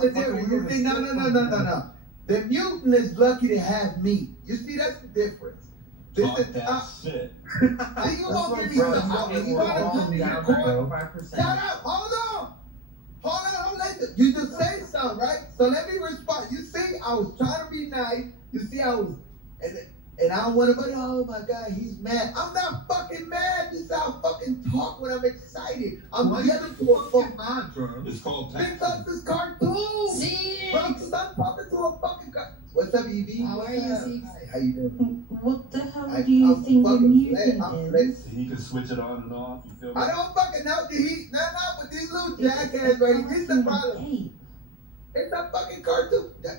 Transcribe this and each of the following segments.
the difference. You see, no. The mutant is lucky to have me. You see, that's the difference. Talk that shit. See, you gonna give me some. You gonna put me in court. Shut up. Hold on. You just say something, right? So let me respond. You see, I was trying to be nice. You see, I was, and I don't want to, but oh my God, he's mad. I'm not fucking mad. This is how I fucking talk when I'm excited. I'm yelling to a fucking mad, bro. It's called because it's cartoon. See? Bro, because I'm talking to a fucking guy. What's up, EB? How are you, Six? How you doing? What the hell do you think your mutant is? He can switch it on and off. You feel me? I don't fucking know. But these little jackass, right? This is the problem. It's a fucking cartoon. How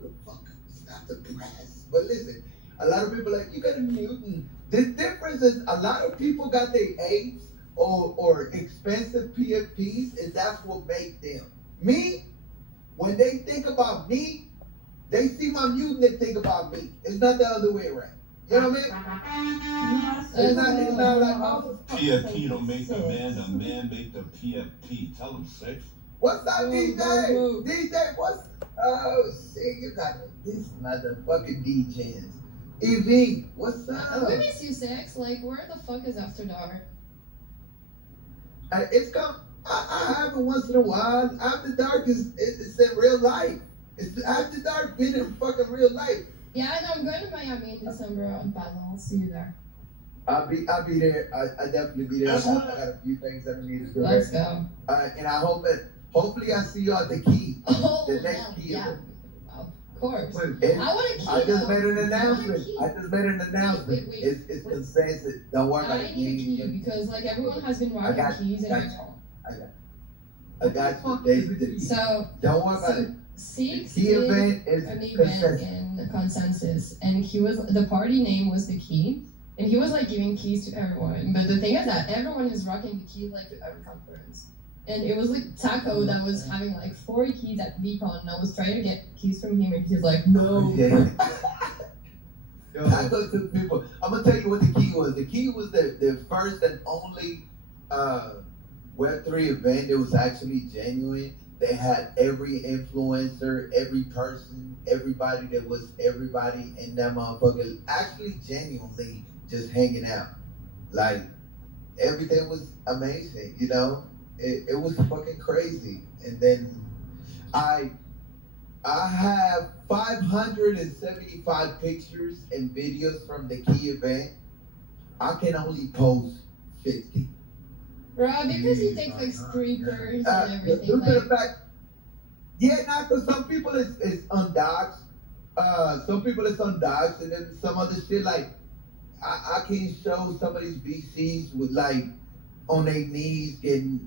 the fuck? Stop the press. But listen, a lot of people are like, you got a mutant. The difference is a lot of people got their apes or expensive PFPs, and that's what make them. Me, when they think about me, they see my mutant, they think about me. It's not the other way around. You know what I mean? It's not like, oh, PFP don't make the man make the PFP. Tell him, Six. What's up, DJ? DJ, what's shit, you got this motherfucking DJs. EV, what's up? We miss you, Six. Like, where the fuck is After Dark? It's come. I have it once in a while. After Dark it's in real life. It's After Dark been in fucking real life. Yeah, and I'm going to Miami in December on Basel. I'll see you there. I'll be there. I definitely be there. I got a few things that I need to do. Let's go. And I hope that hopefully I see you at the key. Oh, the next key. Yeah. Of course. I want a key. I just made an announcement. Wait. It's consensus. Don't worry about it. I need a key because like everyone has been rocking keys and I got you. So don't worry about it. Six Key event is an event in the consensus, and the party name was the key, and he was like giving keys to everyone. But the thing is that everyone is rocking the key like to every conference, and it was like Taco that was having like 4 keys at VCon, and I was trying to get keys from him, and he's like, no. Taco took people. I'm gonna tell you what the key was. The key was the first and only Web3 event that was actually genuine. They had every influencer, every person, everybody that was everybody in that motherfucker actually genuinely just hanging out. Like, everything was amazing, you know? It was fucking crazy. And then I have 575 pictures and videos from the key event. I can only post 50. Bro, because he takes like streakers and everything. Due to the fact, because some people it's undoxed. Some people it's undoxed, and then some other shit like I can show some of these VCs with like on their knees getting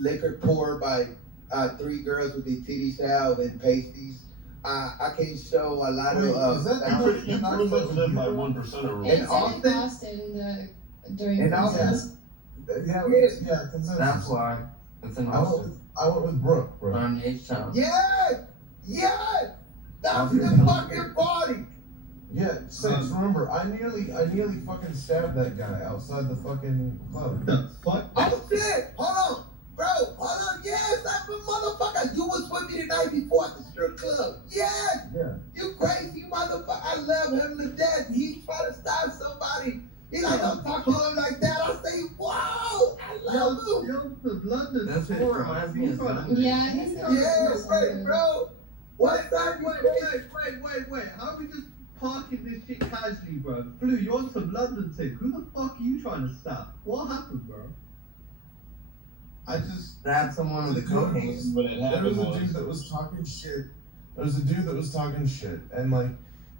liquor poured by 3 girls with their titties out and pasties. I can show a lot of you pretty much live by 1%. It's in Boston during Priestess. Yeah, that's why. It's in Austin. I went with Brooke, bro. On H-Town. Yeah, that's the fucking party. Yeah, Six, remember, I nearly fucking stabbed that guy outside the fucking club. The fuck? Oh shit! Hold on, bro. Yes, that's the motherfucker. You was with me the night before at the strip club. Yes. Yeah. You crazy motherfucker. I love him to death. He's trying to stop somebody. He like, don't talk to him like that. I say, whoa, I love him. Yo, the London. That's what reminds me of London. Yeah, he's wait, bro. What time? Wait. How are we just parking this shit casually, bro? Blue, you're on some London thing. Who the fuck are you trying to stop? What happened, bro? I just stabbed someone with a coat hanger. There was a dude that was talking shit. And like,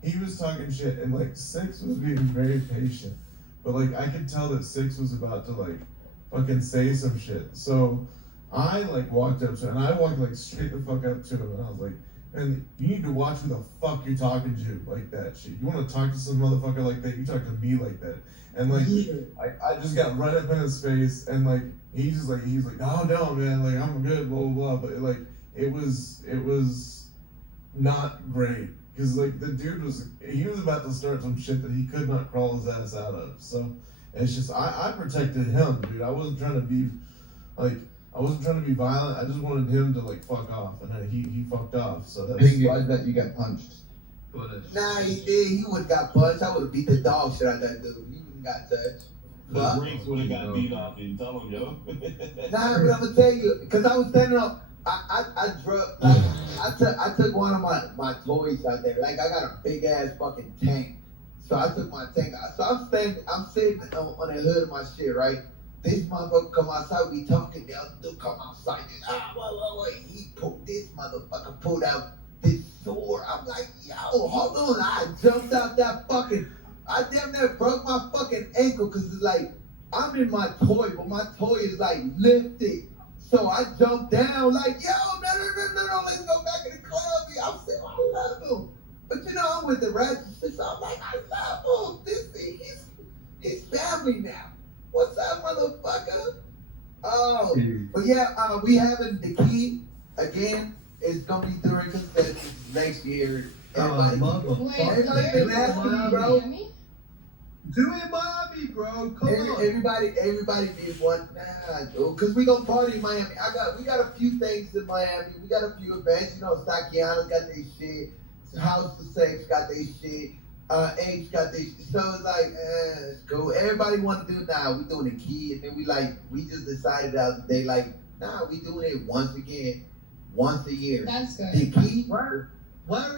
he was talking shit, and like, Six was being very patient. But like, I could tell that Six was about to like fucking say some shit. So I like walked up to him, and I walked like straight the fuck up to him, and I was like, "And you need to watch who the fuck you're talking to like that shit. You want to talk to some motherfucker like that, you talk to me like that." And like, I just got right up in his face, and like, he's like, "Oh no, man, like I'm good, blah blah blah." But like, it was not great. Because like the dude was about to start some shit that he could not crawl his ass out of. So it's just I protected him, dude. I wasn't trying to be like I wasn't trying to be violent. I just wanted him to like fuck off, and then he fucked off. So that's Why is that you got punched? Nah, he did. He would have got punched. I would have beat the dog shit out of that dude. He wouldn't got touched. The brakes would have got beat off. You tell him, yo. Nah, but I'm gonna tell you, because I was standing up. I took one of my toys out there. Like I got a big ass fucking tank. So I took my tank out. So I'm sitting on the hood of my shit, right? This motherfucker come outside, we talking, the other dude come outside, wait. This motherfucker pulled out this sword. I'm like, yo, hold on. I jumped out that fucking, I damn near broke my fucking ankle because it's like, I'm in my toy, but my toy is like lifted. So I jumped down like, yo, no, let's go back in the club. I'm saying, I love him. But you know, I'm with the rest, so I'm like, I love him. He's family now. What's up, motherfucker? Oh, but yeah, we having the key again. It's gonna be during consensus next year. Everybody been asking me, bro. Do it, Miami, bro. Come on. Everybody be one. Nah, dude, cause we gonna party in Miami. We got a few things in Miami. We got a few events. You know, Sakiana's got their shit. House of Sex got their shit. H got their shit. So it's like, it's cool. Everybody want to do it now. We doing the key, and then we just decided the other day, like, nah, we doing it once a year. That's good. The key. Where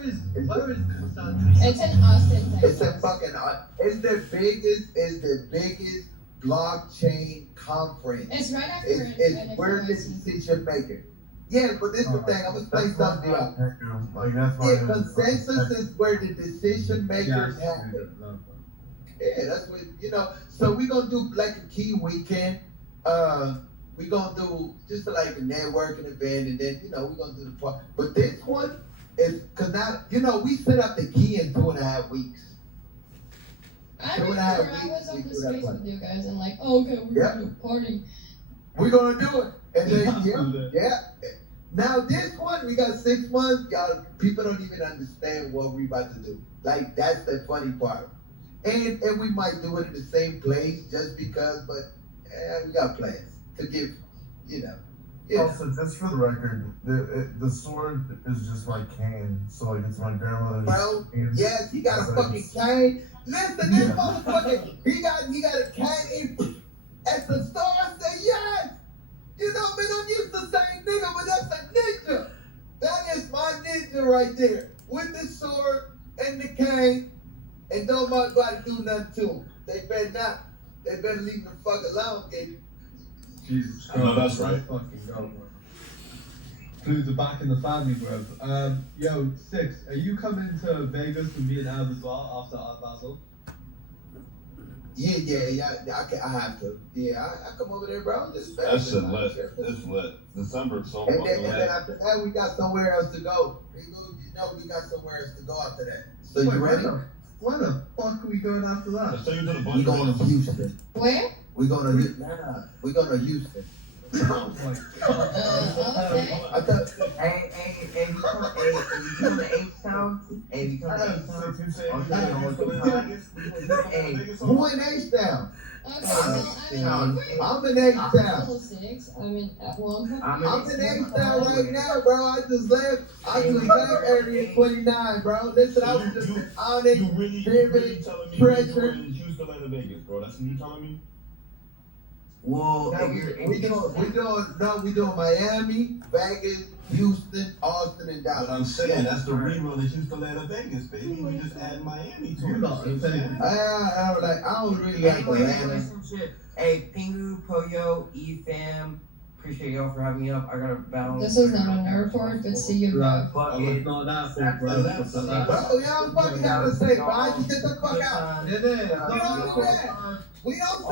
is It's in Austin, Texas. It's a fucking. It's the biggest blockchain conference. It's right after It's where the decision maker. Yeah, but this is the thing. I'm gonna play something up. Like that's why. Yeah, consensus is where the decision makers happen. Yeah, that's what So we gonna do like a key weekend. We gonna do just like a networking event, and then we gonna do the part. But this one is because now we set up the key in 2.5 weeks. I remember I was on the space with you guys and like, okay, we're gonna party. We're gonna do it, and then yeah. Now this one, we got 6 months. Y'all, people don't even understand what we about to do. Like that's the funny part, and we might do it in the same place just because, but we got plans to give, Also, just for the record, the sword is just my cane, so like it's my grandmother's. Bro, cane. yes, he got a fucking cane. Listen, this motherfucker, he got a cane at the store. I said yes. Man, I'm used to saying nigga, but that's a ninja. That is my ninja right there. With the sword and the cane, and don't nobody do nothing to him. They better not. They better leave the fuck alone, kid. Jesus Christ. No, that's right. Fucking go, bro. Clues are back in the family, bro. Yo, Six, are you coming to Vegas with me and Ab as well after Art Basel? Yeah. I have to. Yeah, I come over there, bro. That's lit. It's lit. December's so fucking lit. And then after that, we got somewhere else to go. We got somewhere else to go after that. So you ready? Where the fuck are we going after that? Let's take you to the We going to Houston. Where? We're going to Houston. Oh my god. Okay. I thought, Hey, you come to H-Town? Hey, you come to H-Town? Hey, who in H-Town? Okay, so I'm in H-Town. level 6. I'm in at 1. I'm in H-Town right now, bro. I just left Area 29, bro. Listen, I was just on it. You really telling me you're in Houston and Vegas, bro? That's what you telling me? well, Now, we doing Miami, Vegas, Houston, Austin, and But Dallas. I'm saying that's the rerun of Houston and Vegas, baby. We just add Miami to it. You know, I'm saying. I don't really like Atlanta. some shit. Hey, Pingu, Poyo, E-Fam, appreciate y'all for having me up. I got a battle. This is not an airport, but see you, bro. Oh, it's not that fault, bro. It's not that. Bro, y'all fucking gotta say, bro. I just get the fuck out. Yeah. We don't